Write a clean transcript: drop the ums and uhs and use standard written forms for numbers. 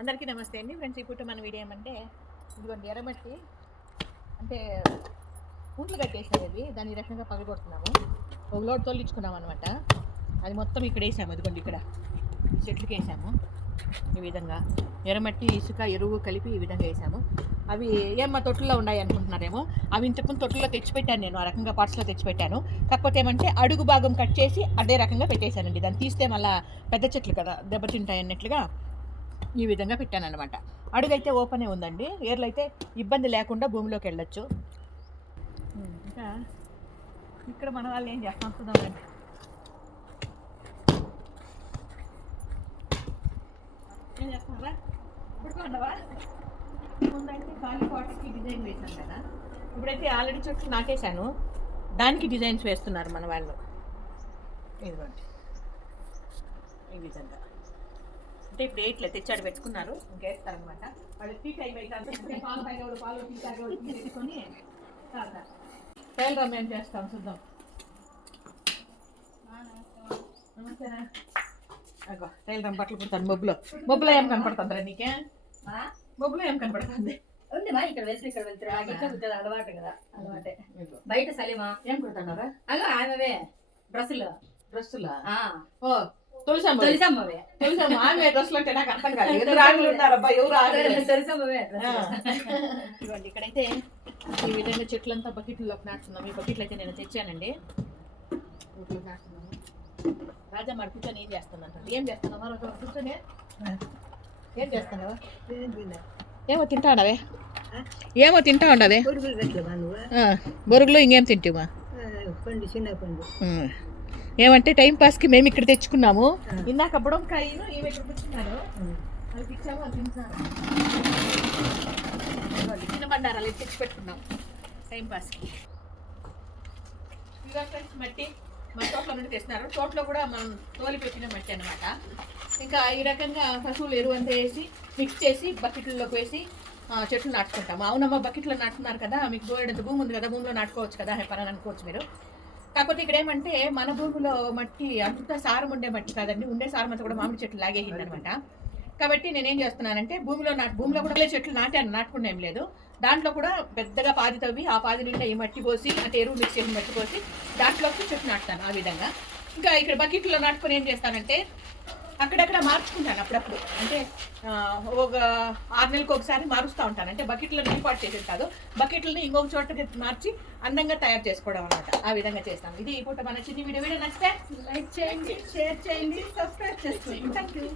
అందరికీ నమస్తే అండి ఫ్రెండ్స్. ఇప్పుడు మన వీడియో ఏమంటే ఇదిగోండి ఎర్రమట్టి అంటే కుంట్లు కట్టేసేది దాన్ని ఈ రకంగా పగలగొడుతున్నాము. ఒక లోడ్ తొలగించుకున్నాం అనమాట. అది మొత్తం ఇక్కడ వేసాము. ఇదిగోండి ఇక్కడ చెట్లకి వేసాము. ఈ విధంగా ఎర్రమట్టి ఇసుక ఎరువు కలిపి ఈ విధంగా వేసాము. అవి ఏమో తొట్టుల్లో ఉన్నాయి అనుకుంటున్నారేమో. అవి ఇంతకుముందు తొట్టుల్లో తెచ్చిపెట్టాను నేను, ఆ రకంగా పార్ట్స్లో తెచ్చిపెట్టాను. కాకపోతే ఏమంటే అడుగు భాగం కట్ చేసి అదే రకంగా పెట్టేశానండి. దాన్ని తీస్తే మళ్ళీ పెద్ద చెట్లు కదా దెబ్బతింటాయి అన్నట్లుగా ఈ విధంగా పెట్టాను అనమాట. అడుగైతే ఓపెనే ఉందండి, ఏర్లు అయితే ఇబ్బంది లేకుండా భూమిలోకి వెళ్ళొచ్చు. ఇంకా ఇక్కడ మన వాళ్ళు ఏం చేస్తాం చూద్దామండి. ఏం చేస్తున్నారా పడుకోండవా? ముందైతే ఖాళీ పాట్స్కి డిజైన్ వేసాను కదా, ఇప్పుడైతే ఆల్రెడీ చెట్లు నాటేశాను, దానికి డిజైన్స్ వేస్తున్నారు మన వాళ్ళు. ఇదిగోండి ఈ విధంగా అంటే ఇప్పుడు ఎయిట్లో తెచ్చాడు పెట్టుకున్నారు, ఇంకేస్తారనమాట. వాళ్ళు టీ టైం అయితే పాలు తాగేవాడు పాలు, టీ తాగేవాడు టీ తెచ్చుకొని టైలర్ మేము చేస్తాం చూద్దాం. నమస్తేనా? అగో టైలర్ బట్టలు కుడతాను. మొబ్బులో ఏం కనపడుతుందిరా నీకే? మొబ్బులో ఏం కనపడుతుంది? ఇక్కడ వేసి ఇక్కడ వెళ్తారు అలవాటు కదా, అలవాటే. బయట సలీమా ఏం కుడతాన్నారా? అలా ఆమెవే డ్రెస్సులా? ఓ తొలిసమ్మవే ఆమె డ్రెస్సులు అంటే నాకు అర్థం కాదు. ఎవరు ఆడలు ఉన్నారబ్బా, ఎవరు ఆడలు? తొలిసమ్మవే. ఇవ్వండి ఇక్కడైతే ఈ విధంగా చెట్లంతా బకెట్లోకి నాటుతున్నాం. ఈ బకెట్లు అయితే నేను తెచ్చానండి, వీటిలో నాటుతున్నాము. రాజా మరి కూర్చొని ఏం చేస్తుందంట? ఏం చేస్తున్నావా కూర్చొని? ఏం చేస్తున్నావా? ఏమో తింటాడవే, ఏమో తింటా ఉండవే. బొరుగులు ఇంకేం తింటావా? ఏమంటే టైం పాస్కి మేము ఇక్కడ తెచ్చుకున్నాము. ఇందాక బుడంకాయను ఈమె ఇక్కడ తెచ్చుకున్నారు, అది తెచ్చాము, అది తింటున్నారు. తినబండారాలు తెచ్చి పెట్టుకున్నాం టైం పాస్కి. ఇంకా ఫ్రెండ్స్ మట్టి మన తోటలో నుండి తెస్తున్నారు. తోటలో కూడా మనం తోలి పెట్టిన మట్టి అనమాట. ఇంకా ఈ రకంగా పశువులు ఎరువు అంతా వేసి మిక్స్ చేసి బకెట్లలోకి వేసి చెట్లు నాటుకుంటాము. అవునమ్మా బకెట్లో నాటుతున్నారు కదా, మీకు బోయడంత భూమి ఉంది కదా, భూమిలో నాటుకోవచ్చు కదా పని అనుకోవచ్చు మీరు. కాకపోతే ఇక్కడ ఏమంటే మన భూమిలో మట్టి అంత సారం ఉండే మట్టి కాదండి, ఉండే సారం అంతా కూడా మామిడి చెట్లు లాగేసింది అనమాట. కాబట్టి నేనేం చేస్తున్నానంటే భూమిలో కూడా చెట్లు నాటుకునే ఏం లేదు, దాంట్లో కూడా పెద్దగా పాది తవ్వి ఆ పాది నిండా ఈ మట్టి పోసి అంటే ఎరువు మిక్స్ చేసి మట్టి పోసి దాంట్లోకి చెట్లు నాటుతాను ఆ విధంగా. ఇంకా ఇక్కడ బకెట్లో నాటుకొని ఏం చేస్తానంటే అక్కడక్కడ మార్చుకుంటాను అప్పుడప్పుడు. అంటే ఒక 6 నెలలకు ఒకసారి మారుస్తూ ఉంటాను. అంటే బకెట్లో రీపాట్ చేసేది కాదు, బకెట్లని ఇంకొక చోటకి మార్చి అందంగా తయారు చేసుకోవడం అనమాట. ఆ విధంగా చేస్తాను. ఇది ఇప్పుడు మన చిన్న వీడియో నచ్చితే లైక్ చేయండి, షేర్ చేయండి, సబ్స్క్రైబ్ చేసుకోండి. Thank you.